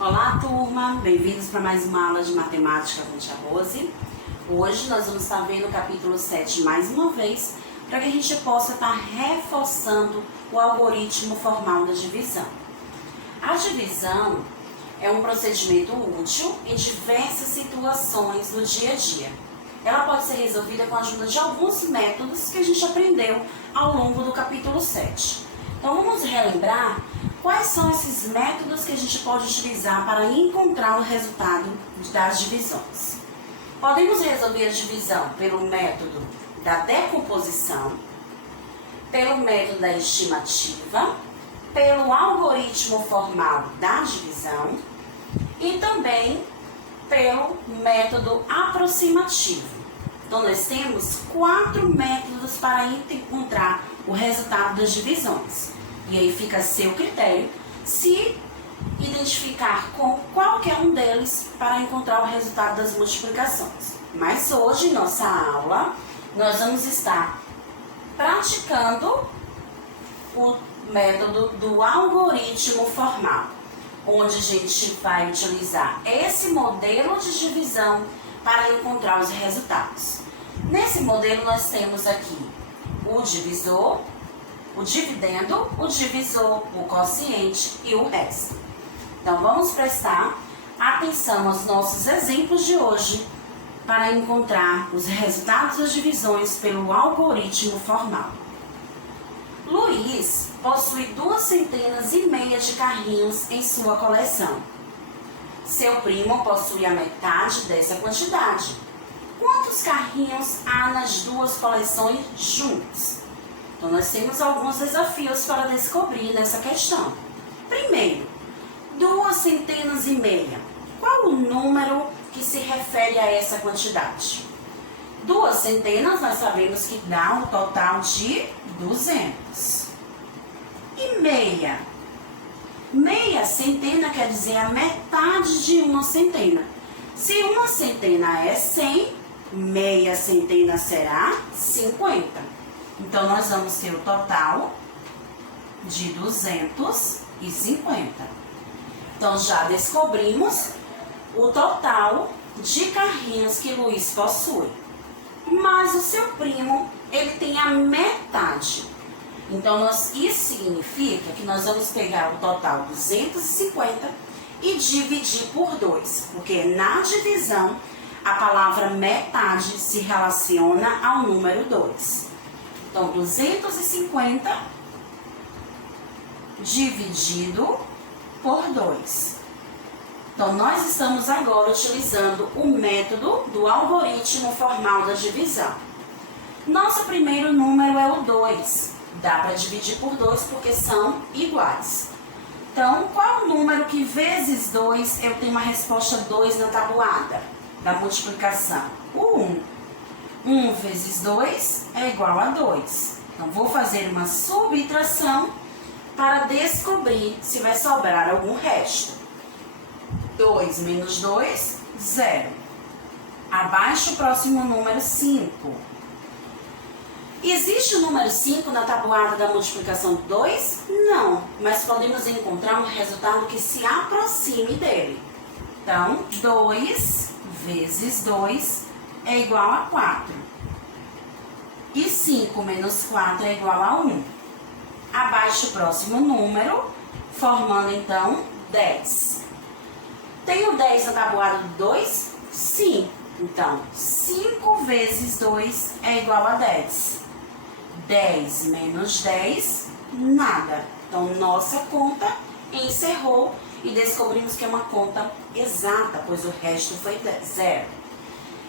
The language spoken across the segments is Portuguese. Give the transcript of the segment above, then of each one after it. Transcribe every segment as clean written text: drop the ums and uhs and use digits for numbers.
Olá, turma! Bem-vindos para mais uma aula de matemática com Tia Rose. Hoje nós vamos estar vendo o capítulo 7 mais uma vez, para que a gente possa estar reforçando o algoritmo formal da divisão. A divisão é um procedimento útil em diversas situações do dia a dia. Ela pode ser resolvida com a ajuda de alguns métodos que a gente aprendeu ao longo do capítulo 7. Então vamos relembrar quais são esses métodos que a gente pode utilizar para encontrar o resultado das divisões. Podemos resolver a divisão pelo método da decomposição, pelo método da estimativa, pelo algoritmo formal da divisão e também pelo método aproximativo. Então, nós temos 4 métodos para encontrar o resultado das divisões. E aí fica a seu critério se identificar com qualquer um deles para encontrar o resultado das multiplicações. Mas hoje, em nossa aula, nós vamos estar praticando o método do algoritmo formal, onde a gente vai utilizar esse modelo de divisão para encontrar os resultados. Nesse modelo nós temos aqui o divisor, o dividendo, o divisor, o quociente e o resto. Então vamos prestar atenção aos nossos exemplos de hoje para encontrar os resultados das divisões pelo algoritmo formal. Luiz possui 2 centenas e meia de carrinhos em sua coleção. Seu primo possui a metade dessa quantidade. Quantos carrinhos há nas 2 coleções juntos? Então, nós temos alguns desafios para descobrir nessa questão. Primeiro, 2 centenas e meia. Qual o número que se refere a essa quantidade? 2 centenas, nós sabemos que dá um total de 200. E meia? Meia centena quer dizer a metade de uma centena. Se uma centena é 100, meia centena será 50. Então, nós vamos ter o total de 250. Então, já descobrimos o total de carrinhos que Luiz possui. Mas o seu primo, ele tem a metade. Então, isso significa que nós vamos pegar o total 250 e dividir por 2. Porque na divisão, a palavra metade se relaciona ao número 2. Então, 250 dividido por 2. Então, nós estamos agora utilizando o método do algoritmo formal da divisão. Nosso primeiro número é o 2. Dá para dividir por 2 porque são iguais. Então, qual o número que vezes 2 eu tenho uma resposta 2 na tabuada da multiplicação? O 1. 1 vezes 2 é igual a 2. Então, vou fazer uma subtração para descobrir se vai sobrar algum resto. 2 menos 2, 0. Abaixo o próximo número 5. Existe o número 5 na tabuada da multiplicação 2? Não, mas podemos encontrar um resultado que se aproxime dele. Então, 2 vezes 2 é igual a 4. E 5 menos 4 é igual a 1. Abaixo o próximo número, formando então 10. Tem o 10 na tabuada do 2? Sim. Então, 5 vezes 2 é igual a 10. 10 menos 10, nada. Então, nossa conta encerrou e descobrimos que é uma conta exata, pois o resto foi 0.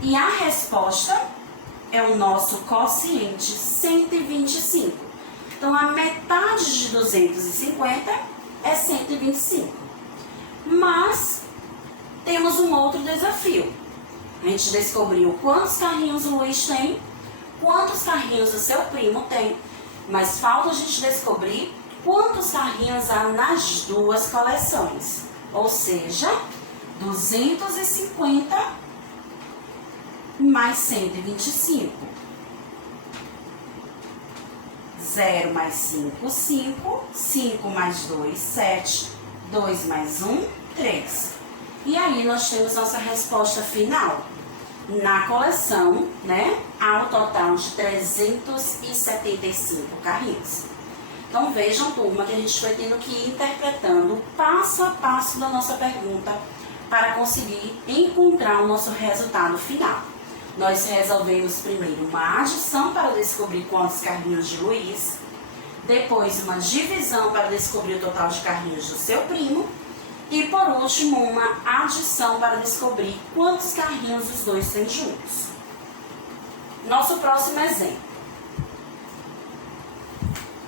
E a resposta é o nosso quociente, 125. Então, a metade de 250 é 125. Mas, temos um outro desafio. A gente descobriu quantos carrinhos o Luiz tem, quantos carrinhos o seu primo tem, mas falta a gente descobrir quantos carrinhos há nas 2 coleções. Ou seja, 250 mais 125. 0 mais 5, 5. 5 mais 2, 7. 2 mais 1, 3. E aí nós temos nossa resposta final. Na coleção, né, há um total de 375 carrinhos. Então vejam, turma, que a gente foi tendo que ir interpretando o passo a passo da nossa pergunta para conseguir encontrar o nosso resultado final. Nós resolvemos primeiro uma adição para descobrir quantos carrinhos de Luiz, depois uma divisão para descobrir o total de carrinhos do seu primo e por último uma adição para descobrir quantos carrinhos os dois têm juntos. Nosso próximo exemplo.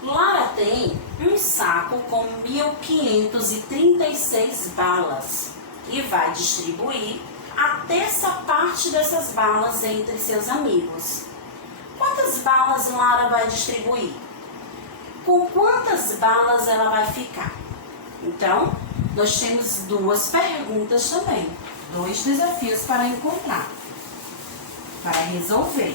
Lara tem um saco com 1.536 balas e vai distribuir a terça parte dessas balas entre seus amigos. Quantas balas Lara vai distribuir? Com quantas balas ela vai ficar? Então, nós temos duas perguntas também, dois desafios para encontrar, para resolver.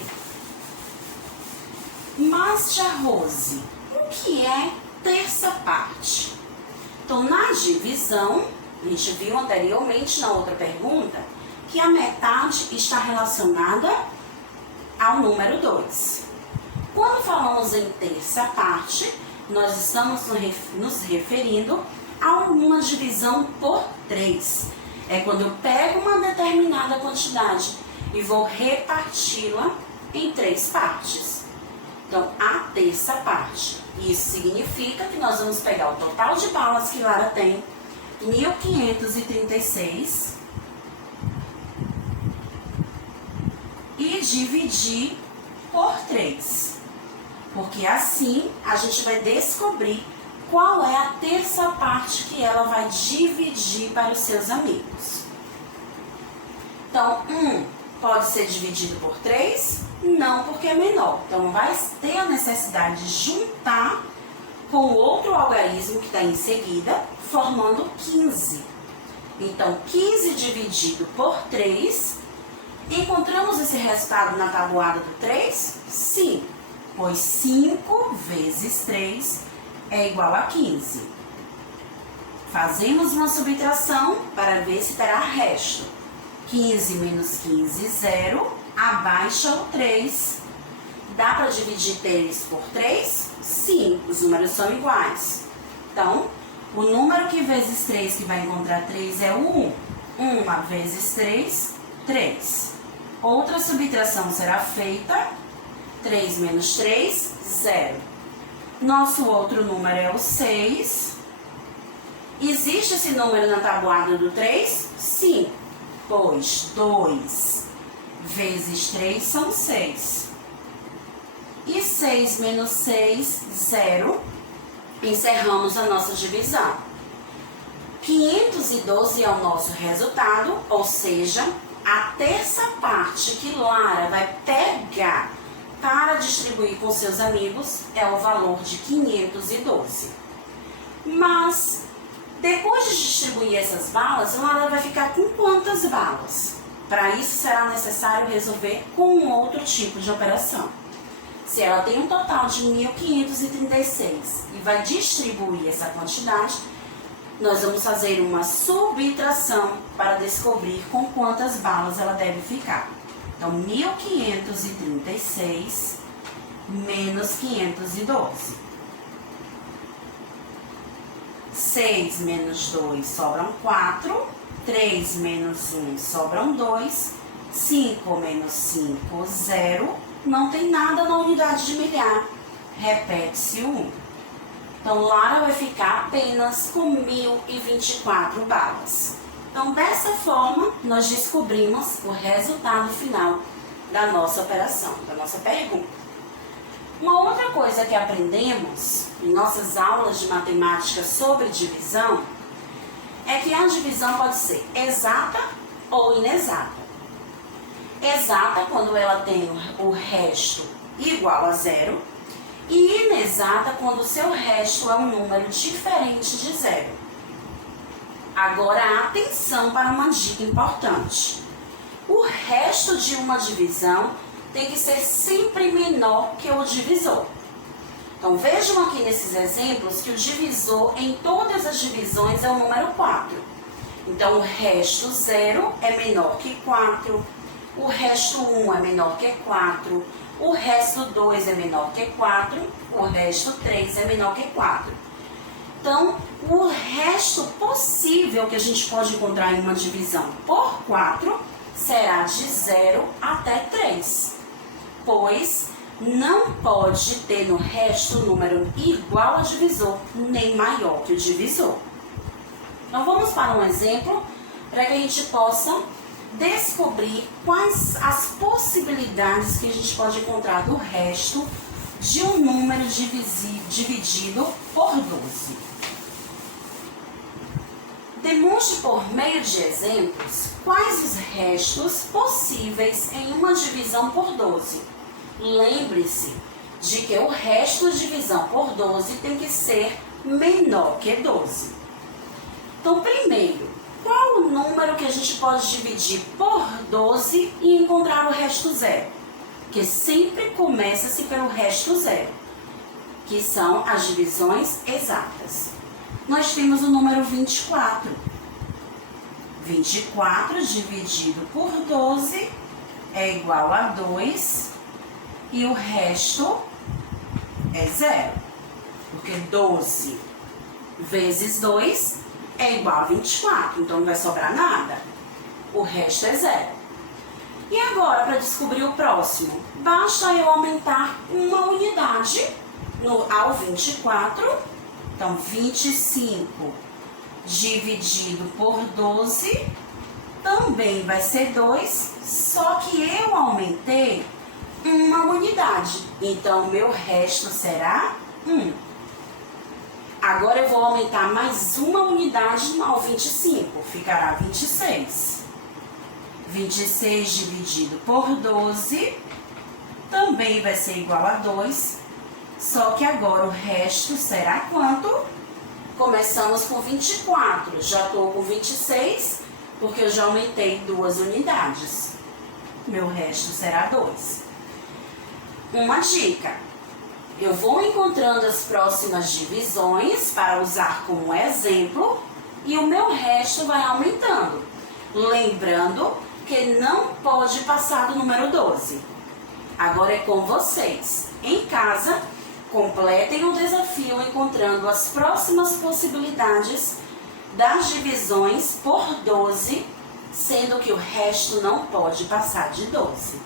Mas, tia Rose, o que é terça parte? Então, na divisão, a gente viu anteriormente na outra pergunta que a metade está relacionada ao número 2. Quando falamos em terça parte, nós estamos nos referindo a uma divisão por 3. É quando eu pego uma determinada quantidade e vou reparti-la em 3 partes. Então, a terça parte. Isso significa que nós vamos pegar o total de balas que Lara tem, 1.536, e dividir por 3. Porque assim a gente vai descobrir qual é a terça parte que ela vai dividir para os seus amigos. Então, 1 pode ser dividido por 3? Não, porque é menor. Então, vai ter a necessidade de juntar com o outro algarismo que está em seguida, formando 15. Então, 15 dividido por 3, encontramos esse resultado na tabuada do 3? Sim, pois 5 vezes 3 é igual a 15. Fazemos uma subtração para ver se terá resto. 15 menos 15, 0. Abaixa o 3. Dá para dividir 3 por 3? Sim, os números são iguais. Então, o número que vezes 3 que vai encontrar 3 é o 1. 1 vezes 3, 3. Outra subtração será feita. 3 menos 3, 0. Nosso outro número é o 6. Existe esse número na tabuada do 3? Sim, pois 2 vezes 3 são 6. E 6 menos 6, 0. Encerramos a nossa divisão. 512 é o nosso resultado, ou seja, a terça parte que Lara vai pegar para distribuir com seus amigos é o valor de 512. Mas, depois de distribuir essas balas, Lara vai ficar com quantas balas? Para isso será necessário resolver com um outro tipo de operação. Se ela tem um total de 1.536 e vai distribuir essa quantidade, nós vamos fazer uma subtração para descobrir com quantas balas ela deve ficar. Então, 1.536 menos 512. 6 menos 2 sobram 4. 3 menos 1 sobram 2. 5 menos 5, 0. Não tem nada na unidade de milhar. Repete-se o 1. Então, Lara vai ficar apenas com 1.024 balas. Então, dessa forma, nós descobrimos o resultado final da nossa operação, da nossa pergunta. Uma outra coisa que aprendemos em nossas aulas de matemática sobre divisão é que a divisão pode ser exata ou inexata. Exata quando ela tem o resto igual a 0 e inexata quando o seu resto é um número diferente de 0. Agora, atenção para uma dica importante. O resto de uma divisão tem que ser sempre menor que o divisor. Então, vejam aqui nesses exemplos que o divisor em todas as divisões é o número 4. Então, o resto 0 é menor que 4, o resto 1 é menor que 4, o resto 2 é menor que 4, o resto 3 é menor que 4. Então, o resto possível que a gente pode encontrar em uma divisão por 4 será de 0 até 3, pois não pode ter no resto número igual ao divisor, nem maior que o divisor. Então, vamos para um exemplo para que a gente possa descobrir quais as possibilidades que a gente pode encontrar do resto de um número dividido por 12. Demonstre por meio de exemplos quais os restos possíveis em uma divisão por 12. Lembre-se de que o resto de divisão por 12 tem que ser menor que 12. Então, primeiro, qual o número que a gente pode dividir por 12 e encontrar o resto 0? Porque sempre começa-se pelo resto 0, que são as divisões exatas. Nós temos o número 24. 24 dividido por 12 é igual a 2 e o resto é 0. Porque 12 vezes 2 é igual a 24, então não vai sobrar nada. O resto é 0. E agora, para descobrir o próximo, basta eu aumentar uma unidade ao 24. Então, 25 dividido por 12 também vai ser 2, só que eu aumentei uma unidade. Então, meu resto será 1. Agora eu vou aumentar mais uma unidade ao 25, ficará 26. 26 dividido por 12 também vai ser igual a 2, só que agora o resto será quanto? Começamos com 24, já estou com 26, porque eu já aumentei 2 unidades. Meu resto será 2. Uma dica. Eu vou encontrando as próximas divisões para usar como exemplo e o meu resto vai aumentando. Lembrando que não pode passar do número 12. Agora é com vocês. Em casa, completem o desafio encontrando as próximas possibilidades das divisões por 12, sendo que o resto não pode passar de 12.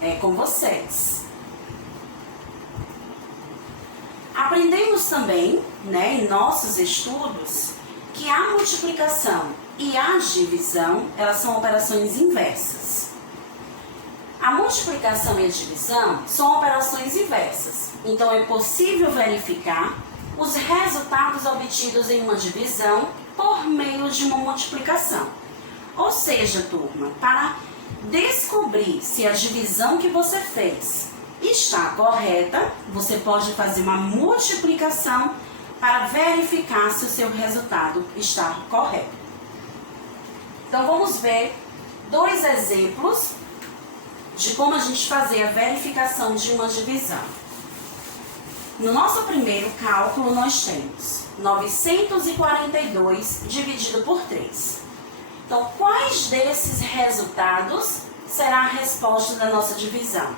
É com vocês. Aprendemos também, em nossos estudos, que a multiplicação e a divisão, elas são operações inversas. A multiplicação e a divisão são operações inversas, então é possível verificar os resultados obtidos em uma divisão por meio de uma multiplicação. Ou seja, turma, para descobrir se a divisão que você fez está correta, você pode fazer uma multiplicação para verificar se o seu resultado está correto. Então, vamos ver 2 exemplos de como a gente fazer a verificação de uma divisão. No nosso primeiro cálculo, nós temos 942 dividido por 3. Então, quais desses resultados será a resposta da nossa divisão?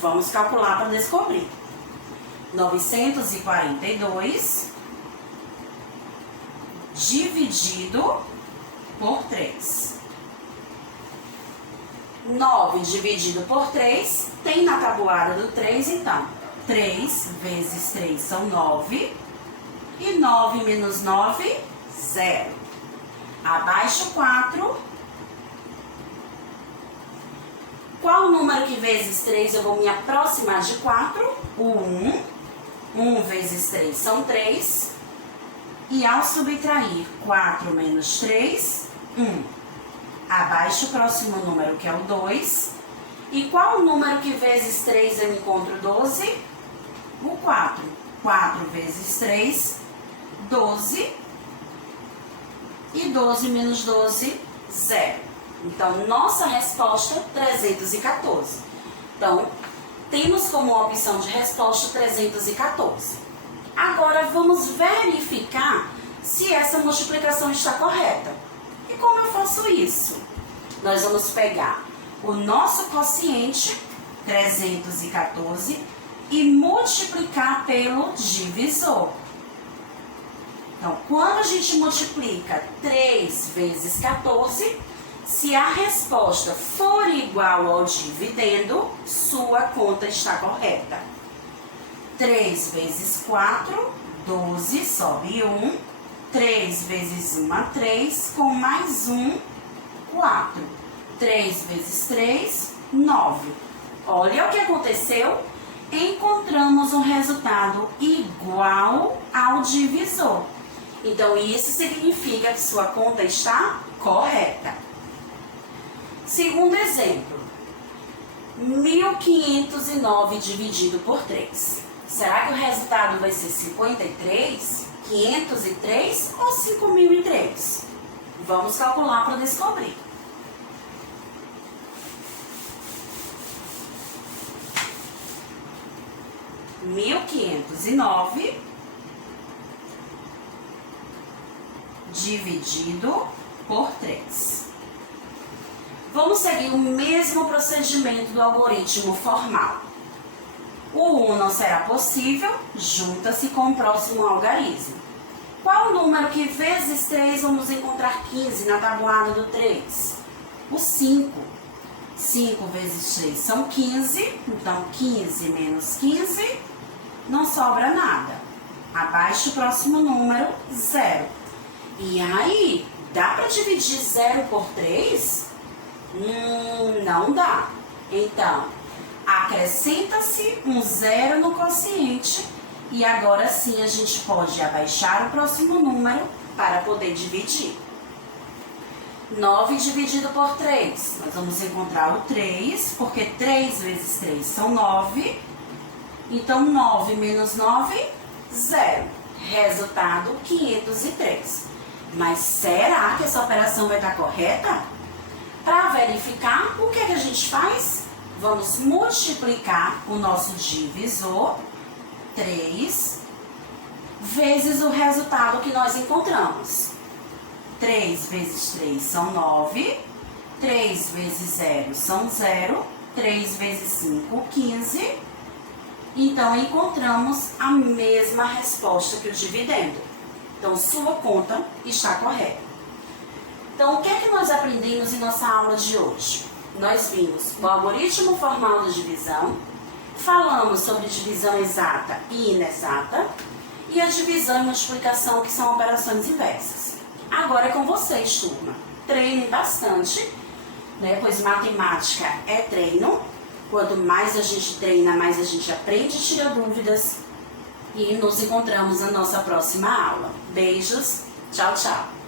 Vamos calcular para descobrir. 942 dividido por 3. 9 dividido por 3 tem na tabuada do 3, então. 3 vezes 3 são 9. E 9 menos 9, 0. Abaixo 4. Qual número que vezes 3 eu vou me aproximar de 4? O 1. 1 vezes 3 são 3. E ao subtrair 4 menos 3, 1. Abaixo o próximo número, que é o 2. E qual número que vezes 3 eu encontro 12? O 4. 4 vezes 3, 12. E 12 menos 12, 0. Então, nossa resposta, 314. Então, temos como opção de resposta 314. Agora, vamos verificar se essa multiplicação está correta. E como eu faço isso? Nós vamos pegar o nosso quociente, 314, e multiplicar pelo divisor. Então, quando a gente multiplica 3 vezes 14, se a resposta for igual ao dividendo, sua conta está correta. 3 vezes 4, 12, sobe 1. 3 vezes 1, 3, com mais 1, 4. 3 vezes 3, 9. Olha o que aconteceu. Encontramos um resultado igual ao divisor. Então, isso significa que sua conta está correta. Segundo exemplo, 1.509 dividido por 3. Será que o resultado vai ser 53, 503 ou 5.003? Vamos calcular para descobrir. (1.509) dividido por 3. Vamos seguir o mesmo procedimento do algoritmo formal. O 1 não será possível, junta-se com o próximo algarismo. Qual o número que vezes 3 vamos encontrar 15 na tabuada do 3? O 5. 5 vezes 3 são 15, então 15 menos 15, não sobra nada. Abaixo o próximo número, 0. E aí, dá para dividir 0 por 3? Não dá. Então, acrescenta-se um 0 no quociente e agora sim a gente pode abaixar o próximo número para poder dividir. 9 dividido por 3. Nós vamos encontrar o 3, porque 3 vezes 3 são 9. Então, 9 menos 9, 0. Resultado, 503. Mas será que essa operação vai estar correta? Para verificar, o que a gente faz? Vamos multiplicar o nosso divisor, 3, vezes o resultado que nós encontramos. 3 vezes 3 são 9, 3 vezes 0 são 0, 3 vezes 5, 15. Então, encontramos a mesma resposta que o dividendo. Então, sua conta está correta. Então, o que é que nós aprendemos em nossa aula de hoje? Nós vimos o algoritmo formal da divisão, falamos sobre divisão exata e inexata, e a divisão e multiplicação, que são operações inversas. Agora é com vocês, turma. Treinem bastante, né? Pois matemática é treino. Quanto mais a gente treina, mais a gente aprende e tira dúvidas. E nos encontramos na nossa próxima aula. Beijos, tchau, tchau.